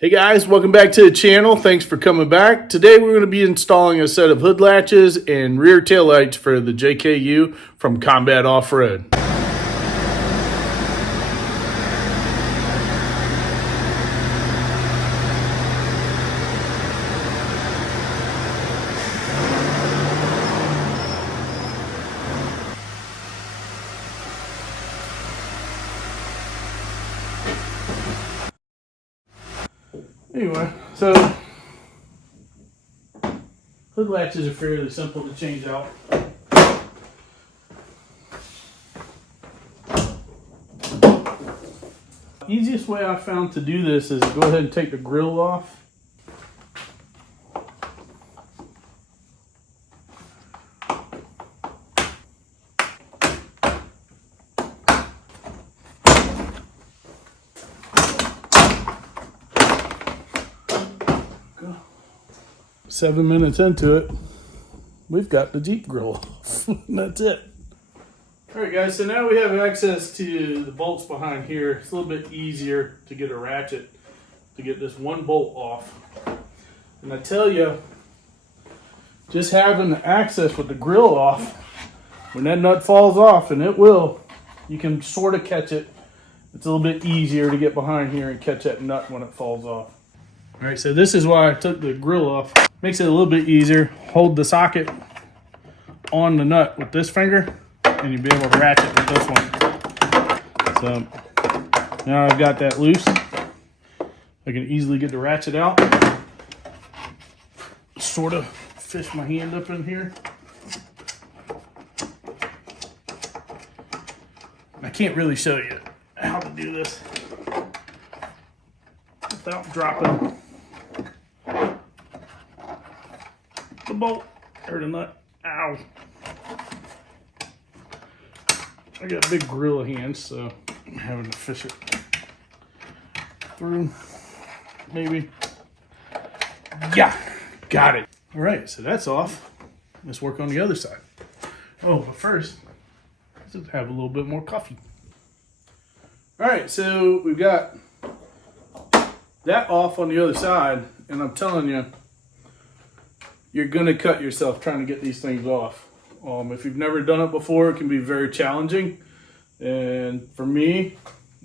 Hey guys, welcome back to the channel. Thanks for coming back. Today we're going to be installing a set of hood latches and rear tail lights for the JKU from Combat Off-Road. Anyway, so hood latches are fairly simple to change out. Easiest way I found to do this is go ahead and take the grill off. Go. 7 minutes into it, we've got the Jeep grill off. That's it. Alright guys, so now we have access to the bolts behind here. It's a little bit easier to get a ratchet to get this one bolt off. And I tell you, just having the access with the grill off, when that nut falls off, and it will, you can sort of catch it. It's a little bit easier to get behind here and catch that nut when it falls off. Alright, so this is why I took the grill off. Makes it a little bit easier. Hold the socket on the nut with this finger, and you'll be able to ratchet with this one. So now I've got that loose, I can easily get the ratchet out. Sort of fish my hand up in here. I can't really show you how to do this without dropping the bolt or the nut. Ow. I got big gorilla hands, so I'm having to fish it through. Maybe. Yeah, got it. All right, so that's off. Let's work on the other side. Oh, but first, let's have a little bit more coffee. All right, so we've got that off on the other side, and I'm telling you, you're gonna cut yourself trying to get these things off. If you've never done it before, it can be very challenging. And for me,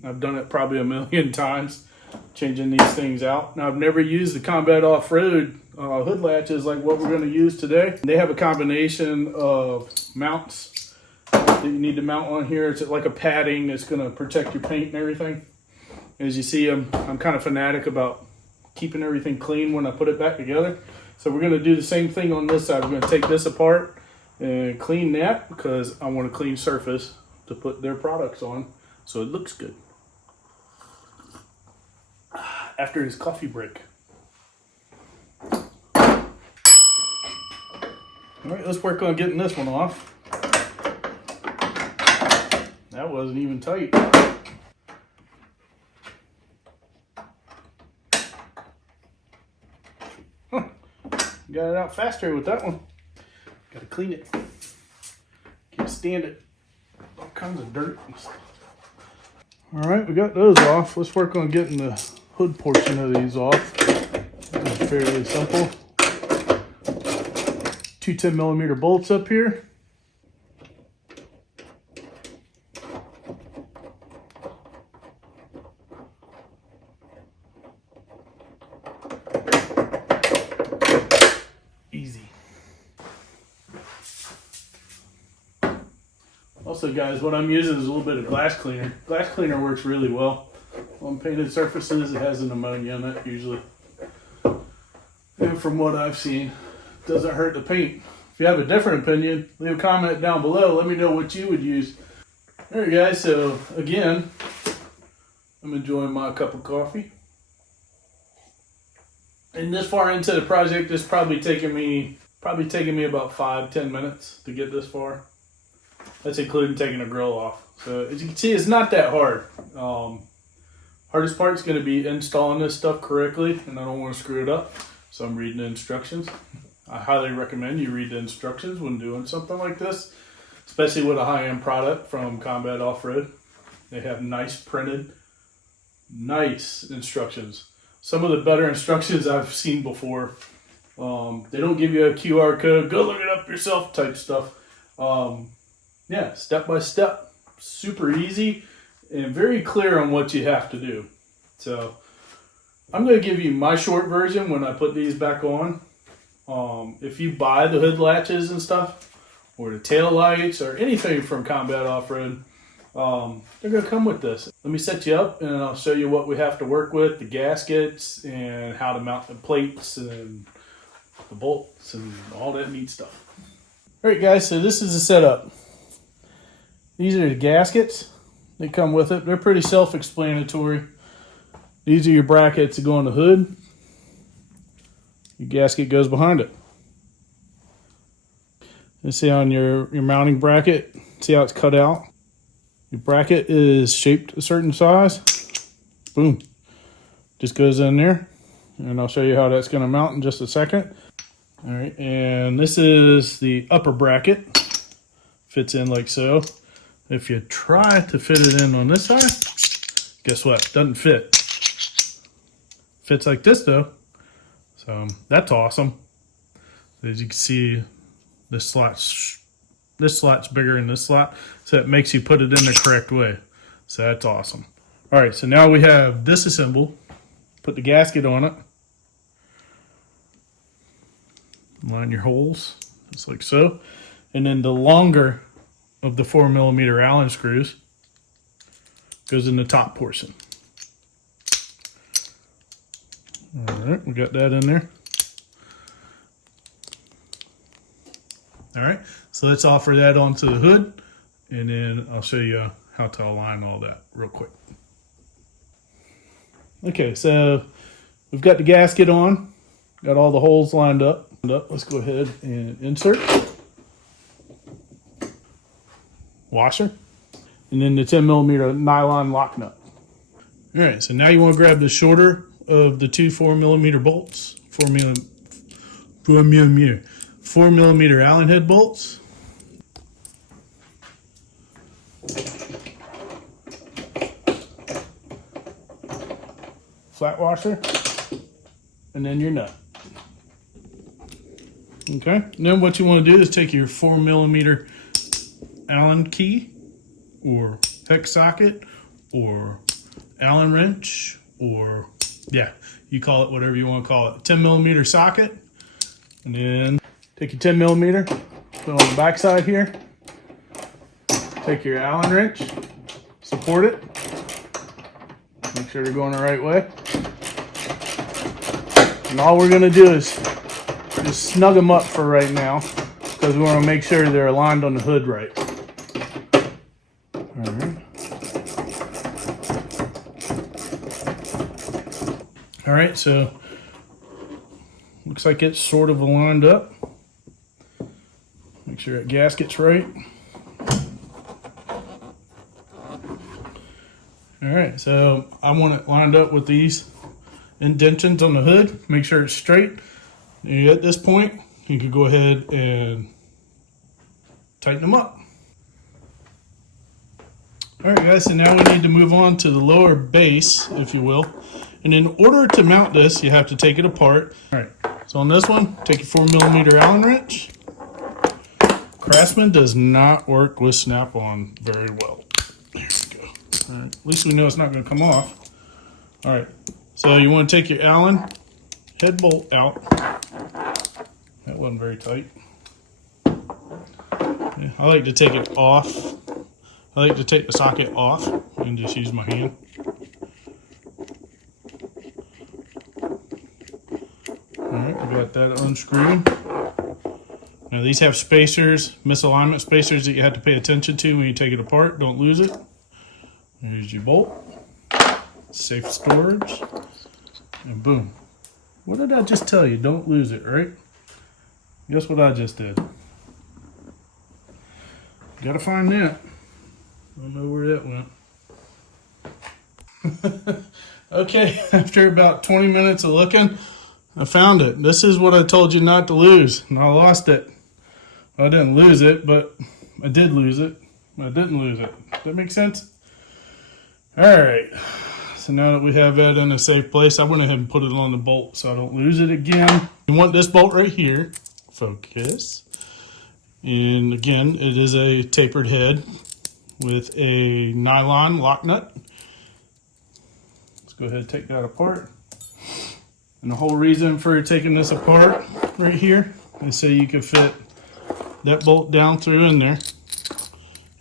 I've done it probably a million times, changing these things out. Now, I've never used the Combat Off-Road hood latches like what we're gonna use today. They have a combination of mounts that you need to mount on here. It's like a padding that's gonna protect your paint and everything. As you see, I'm kind of fanatic about keeping everything clean when I put it back together. So we're gonna do the same thing on this side. We're gonna take this apart and clean that because I want a clean surface to put their products on so it looks good. After his coffee break. All right, let's work on getting this one off. That wasn't even tight. Huh. Got it out faster with that one. Gotta clean it. Can't stand it. All kinds of dirt. All right, we got those off. Let's work on getting the hood portion of these off. It's fairly simple. Two 10mm bolts up here. Easy. Also, guys, what I'm using is a little bit of glass cleaner. Glass cleaner works really well on painted surfaces. It has an ammonia in it usually. And from what I've seen, it doesn't hurt the paint. If you have a different opinion, leave a comment down below. Let me know what you would use. All right, guys, so again, I'm enjoying my cup of coffee. And this far into the project, it's probably taking me about 5-10 minutes to get this far. That's including taking the grill off. So as you can see, it's not that hard. Hardest part is going to be installing this stuff correctly, and I don't want to screw it up. So I'm reading the instructions. I highly recommend you read the instructions when doing something like this, especially with a high-end product from Combat Off-Road. They have nice printed, nice instructions some of the better instructions I've seen before. They don't give you a QR code, go look it up yourself type stuff. Yeah, step by step, super easy and very clear on what you have to do. So I'm going to give you my short version when I put these back on. If you buy the hood latches and stuff, or the tail lights, or anything from Combat Off-Road, they're going to come with this. Let me set you up and I'll show you what we have to work with, the gaskets, and how to mount the plates, and the bolts, and all that neat stuff. Alright guys, so this is the setup. These are the gaskets that come with it. They're pretty self-explanatory. These are your brackets that go on the hood. Your gasket goes behind it. You see on your mounting bracket, see how it's cut out? Your bracket is shaped a certain size. Boom. Just goes in there. And I'll show you how that's going to mount in just a second. All right, and this is the upper bracket. Fits in like so. If you try to fit it in on this side, guess what? Doesn't fit. Fits like this though. So that's awesome. As you can see, this slot's bigger than this slot, so it makes you put it in the correct way. So that's awesome. All right, so now we have this assembled. Put the gasket on it. Line your holes, just like so. And then the longer of the 4mm Allen screws goes in the top portion. All right, we got that in there. All right, so let's offer that onto the hood, and then I'll show you how to align all that real quick. Okay, so we've got the gasket on, got all the holes lined up. Let's go ahead and insert. Washer, and then the 10mm nylon lock nut. All right, so now you want to grab the shorter of the two 4mm bolts, 4mm Allen head bolts. Flat washer, and then your nut. Okay, and then what you want to do is take your 4mm Allen key, or hex socket, or Allen wrench, or yeah, you call it whatever you want to call it. 10mm socket, and then take your 10mm, put it on the back side here. Take your Allen wrench, support it. Make sure they're going the right way. And all we're going to do is just snug them up for right now, because we want to make sure they're aligned on the hood right. All right. All right, so looks like it's sort of aligned up. Make sure that gasket's right. All right, so I want it lined up with these indentions on the hood. Make sure it's straight. And at this point, you can go ahead and tighten them up. All right, guys, so now we need to move on to the lower base, if you will. And in order to mount this, you have to take it apart. All right, so on this one, take your 4mm Allen wrench. Craftsman does not work with snap-on very well. There we go. All right, at least we know it's not going to come off. All right, so you want to take your Allen head bolt out. That wasn't very tight. Yeah, I like to take it off. I like to take the socket off and just use my hand. Alright, we got that unscrewed. Now these have spacers, misalignment spacers that you have to pay attention to when you take it apart. Don't lose it. Here's your bolt. Safe storage. And boom. What did I just tell you? Don't lose it, right? Guess what I just did? Gotta find that. I don't know where that went. Okay, after about 20 minutes of looking, I found it. This is what I told you not to lose, and I lost it. Well, I didn't lose it, but I did lose it. I didn't lose it. Does that make sense? All right. so now that we have that in a safe place, I went ahead and put it on the bolt so I don't lose it again. You want this bolt right here. Focus. And again, it is a tapered head with a nylon lock nut. Let's go ahead and take that apart. And the whole reason for taking this apart right here is so you can fit that bolt down through in there,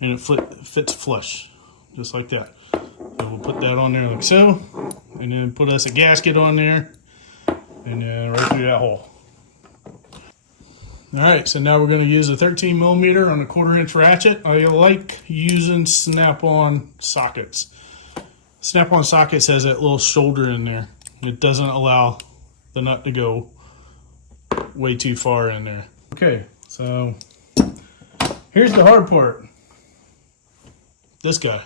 and it fits flush, just like that. So we'll put that on there like so, and then put us a gasket on there, and then right through that hole. Alright, so now we're going to use a 13 millimeter on a 1/4 inch ratchet. I like using snap-on sockets. Snap-on sockets has that little shoulder in there. It doesn't allow the nut to go way too far in there. Okay, so here's the hard part. This guy.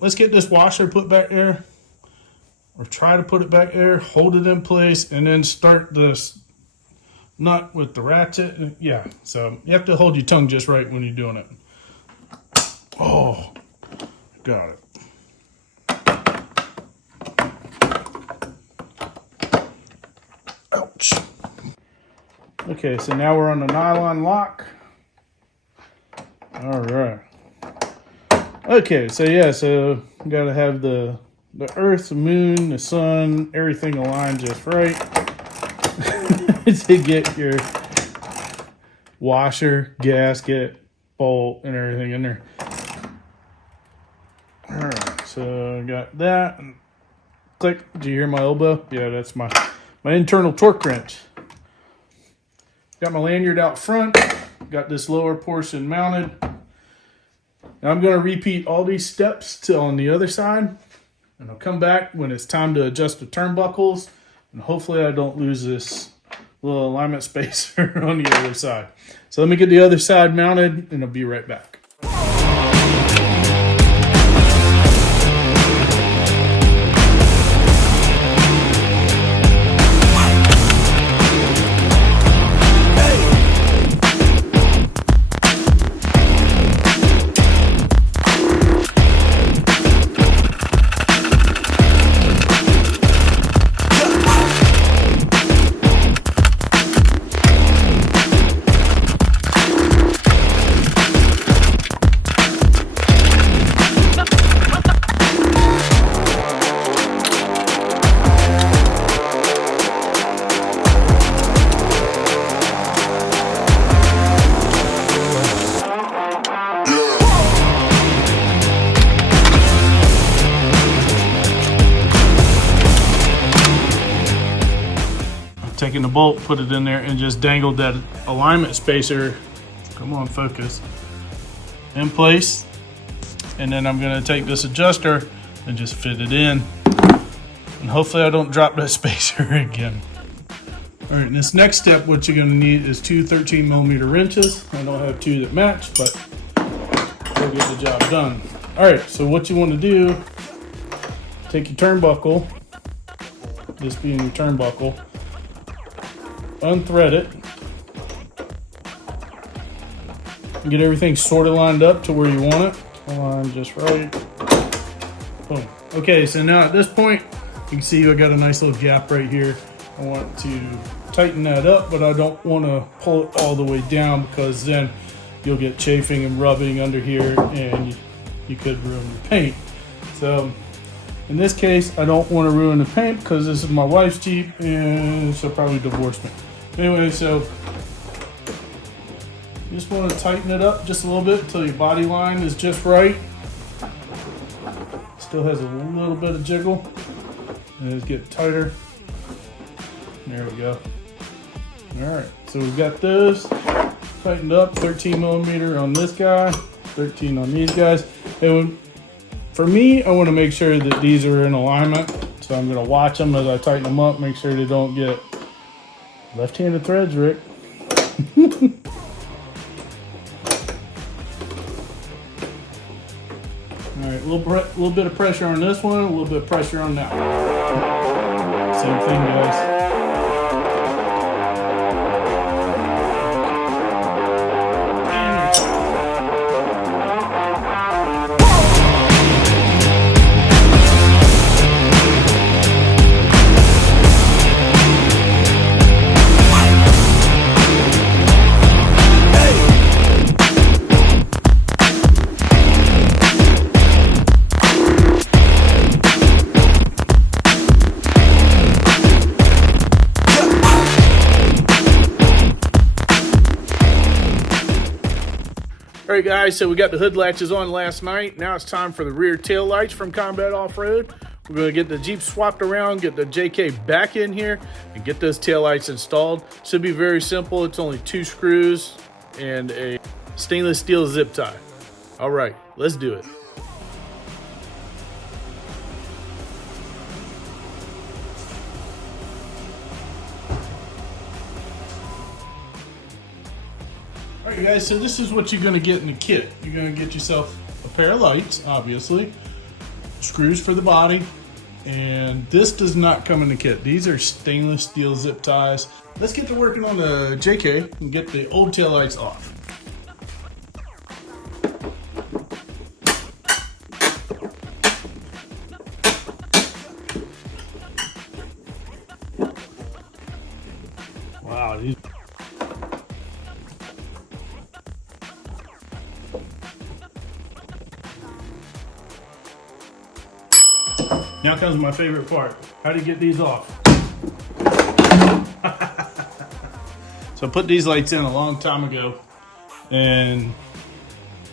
Let's get this washer put back there, or try to put it back there, hold it in place, and then start this nut with the ratchet. Yeah, so you have to hold your tongue just right when you're doing it. Oh, got it. Ouch. Okay, so now we're on the nylon lock. All right. Okay, so yeah, so you gotta have the earth, the moon, the sun, everything aligned just right to get your washer, gasket, bolt, and everything in there. All right, so I got that. Click. Do you hear my elbow? Yeah, that's my internal torque wrench. Got my lanyard out front. Got this lower portion mounted. Now I'm going to repeat all these steps on the other side, and I'll come back when it's time to adjust the turnbuckles, and hopefully I don't lose this little alignment spacer on the other side. So let me get the other side mounted, and I'll be right back. Taking the bolt, put it in there, and just dangled that alignment spacer, come on, focus, in place. And then I'm going to take this adjuster and just fit it in. And hopefully I don't drop that spacer again. All right, this next step, what you're going to need is two 13 millimeter wrenches. I don't have two that match, but we'll get the job done. All right, so what you want to do, take your turnbuckle, this being your turnbuckle, unthread it, and get everything sort of lined up to where you want it. Align just right. Boom. Okay, so now at this point, you can see I got a nice little gap right here. I want to tighten that up, but I don't want to pull it all the way down, because then you'll get chafing and rubbing under here, and you could ruin the paint. So in this case, I don't want to ruin the paint because this is my wife's Jeep, and she'll probably divorce me. Anyway, so you just want to tighten it up just a little bit until your body line is just right. Still has a little bit of jiggle. And it's getting tighter. There we go. All right, so we've got those tightened up. 13 millimeter on this guy, 13 on these guys. And for me, I want to make sure that these are in alignment. So I'm going to watch them as I tighten them up, make sure they don't get left-handed threads, Rick. All right, a little bit of pressure on this one, a little bit of pressure on that one. Same thing, guys. right, guys, so we got the hood latches on last night. Now it's time for the rear tail lights from Combat Off-Road. We're going to get the Jeep swapped around, get the JK back in here, and get those tail lights installed. Should be very simple. It's only 2 screws and a stainless steel zip tie. All right, let's do it. All right, guys, so this is what you're going to get in the kit. You're going to get yourself a pair of lights, obviously, screws for the body, and this does not come in the kit. These are stainless steel zip ties. Let's get to working on the JK and get the old tail lights off. Wow, these. Now comes my favorite part. How do you get these off? So I put these lights in a long time ago, and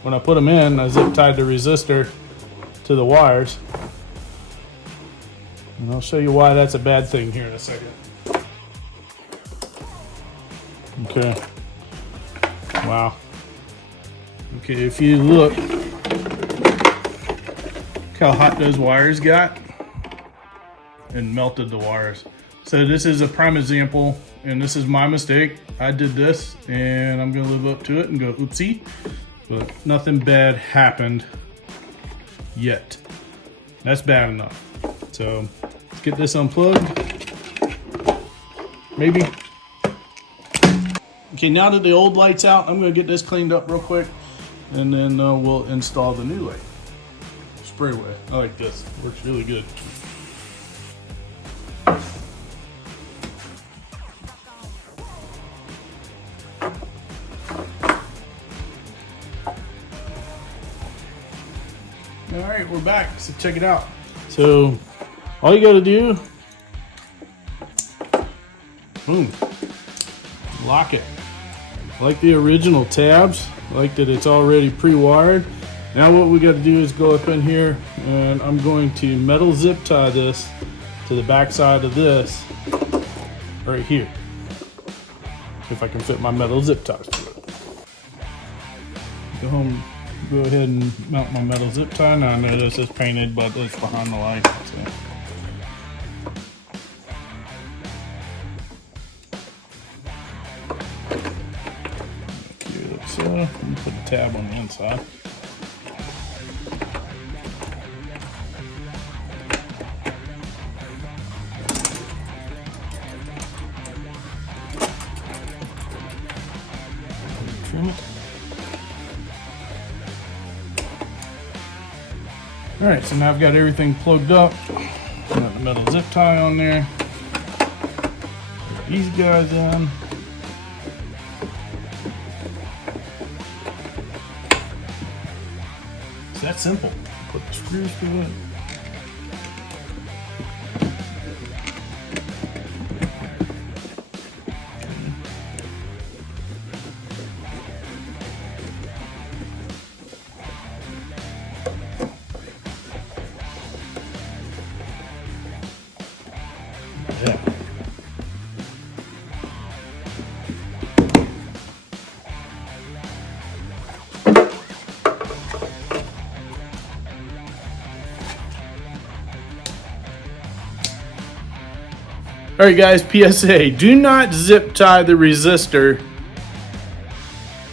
when I put them in, I zip tied the resistor to the wires. And I'll show you why that's a bad thing here in a second. Okay. Wow. Okay, if you look how hot those wires got and melted the wires. So this is a prime example, and this is my mistake. I did this, and I'm gonna live up to it and go oopsie, but nothing bad happened yet. That's bad enough. So let's get this unplugged, maybe. Okay, now that the old light's out, I'm gonna get this cleaned up real quick, and then we'll install the new light. Spray way. I like this. Works really good. All right, we're back. So check it out. So all you got to do, boom, lock it. Like the original tabs. I like that it's already pre-wired. Now what we got to do is go up in here, and I'm going to metal zip tie this to the back side of this right here. If I can fit my metal zip ties to it. Go ahead and mount my metal zip tie. Now I know this is painted, but it's behind the light. So. So let me put the tab on the inside. Trim it. All right, so now I've got everything plugged up. Got the metal zip tie on there. Put these guys in. It's that simple. Put the screws to it. Yeah. All right, guys, PSA, do not zip tie the resistor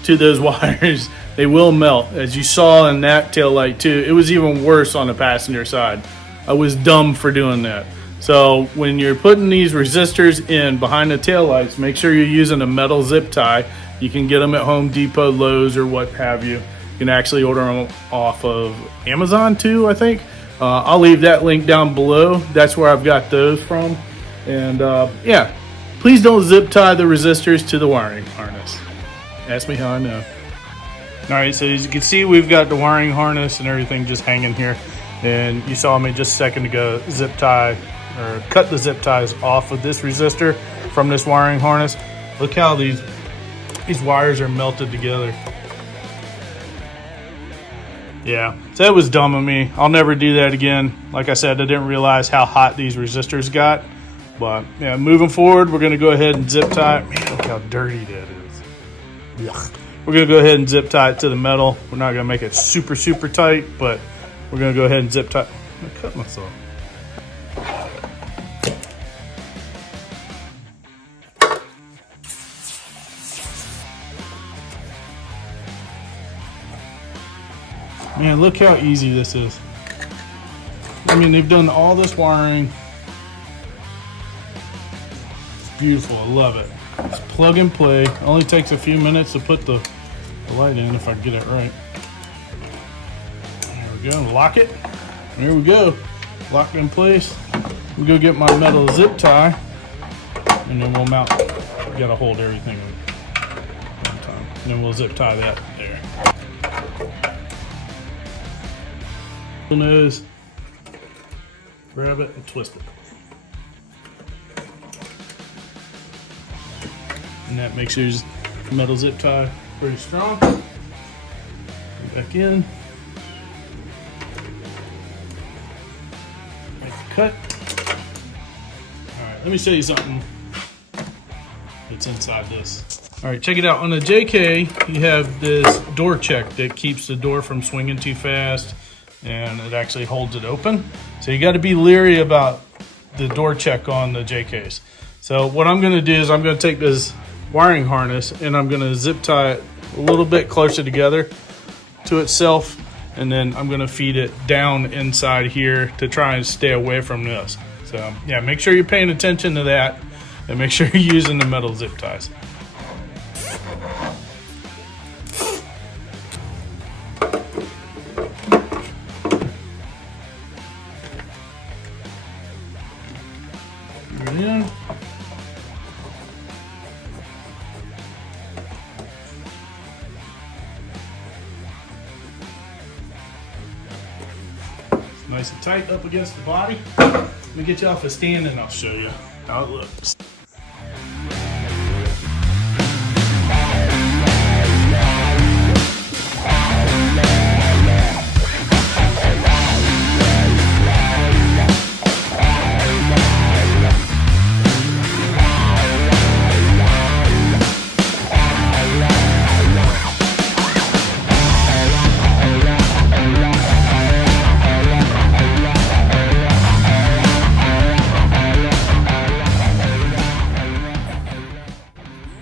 to those wires. They will melt, as you saw in that tail light too. It was even worse on the passenger side. I was dumb for doing that. So when you're putting these resistors in behind the tail lights, make sure you're using a metal zip tie. You can get them at Home Depot, Lowe's, or what have you. You can actually order them off of Amazon too, I think. I'll leave that link down below. That's where I've got those from. And yeah, please don't zip tie the resistors to the wiring harness. Ask me how I know. All right, so as you can see, we've got the wiring harness and everything just hanging here. And you saw me just a second ago zip tie or cut the zip ties off of this resistor from this wiring harness. Look how these wires are melted together. Yeah, so that was dumb of me. I'll never do that again. Like I said, I didn't realize how hot these resistors got. But yeah, moving forward, we're going to go ahead and zip tie it. Man, look how dirty that is. Yuck. We're going to go ahead and zip tie it to the metal. We're not going to make it super, super tight, but we're going to go ahead and zip tie. I'm going to cut myself. Man, look how easy this is. I mean, they've done all this wiring. It's beautiful, I love it. It's plug and play. It only takes a few minutes to put the light in if I get it right. There we go, lock it. There we go, locked in place. We go get my metal zip tie, and then we'll mount. We gotta hold everything at one time. And then we'll zip tie that there. Nose, grab it and twist it, and that makes your metal zip tie pretty strong. Go back in, make the cut. All right, let me show you something that's inside this. All right, check it out. On the JK, you have this door check that keeps the door from swinging too fast, and it actually holds it open. So you got to be leery about the door check on the JKs. So what I'm going to do is I'm going to take this wiring harness and I'm going to zip tie it a little bit closer together to itself, and then I'm going to feed it down inside here to try and stay away from this. So yeah, make sure you're paying attention to that, and make sure you're using the metal zip ties. In. It's nice and tight up against the body. Let me get you off a stand and I'll show you how it looks.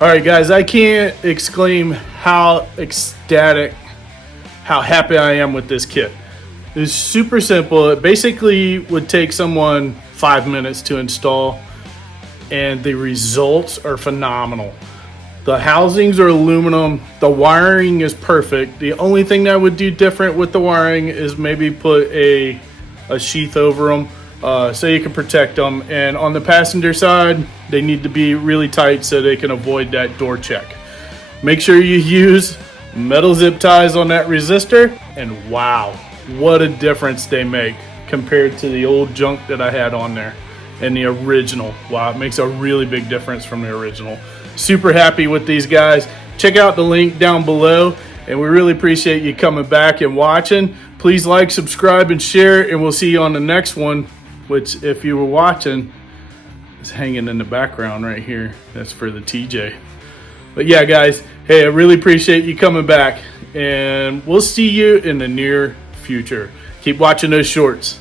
All right, guys, I can't exclaim how ecstatic, how happy I am with this kit. It's super simple. It basically would take someone 5 minutes to install, and the results are phenomenal. The housings are aluminum. The wiring is perfect. The only thing that I would do different with the wiring is maybe put a sheath over them, so you can protect them. And on the passenger side, they need to be really tight so they can avoid that door check. Make sure you use metal zip ties on that resistor, and wow, what a difference they make compared to the old junk that I had on there and the original. Wow, it makes a really big difference from the original. Super happy with these guys. Check out the link down below, and we really appreciate you coming back and watching. Please like, subscribe, and share, and we'll see you on the next one, which, if you were watching, is hanging in the background right here. That's for the TJ. But yeah, guys, hey, I really appreciate you coming back, and we'll see you in the near future. Keep watching those shorts.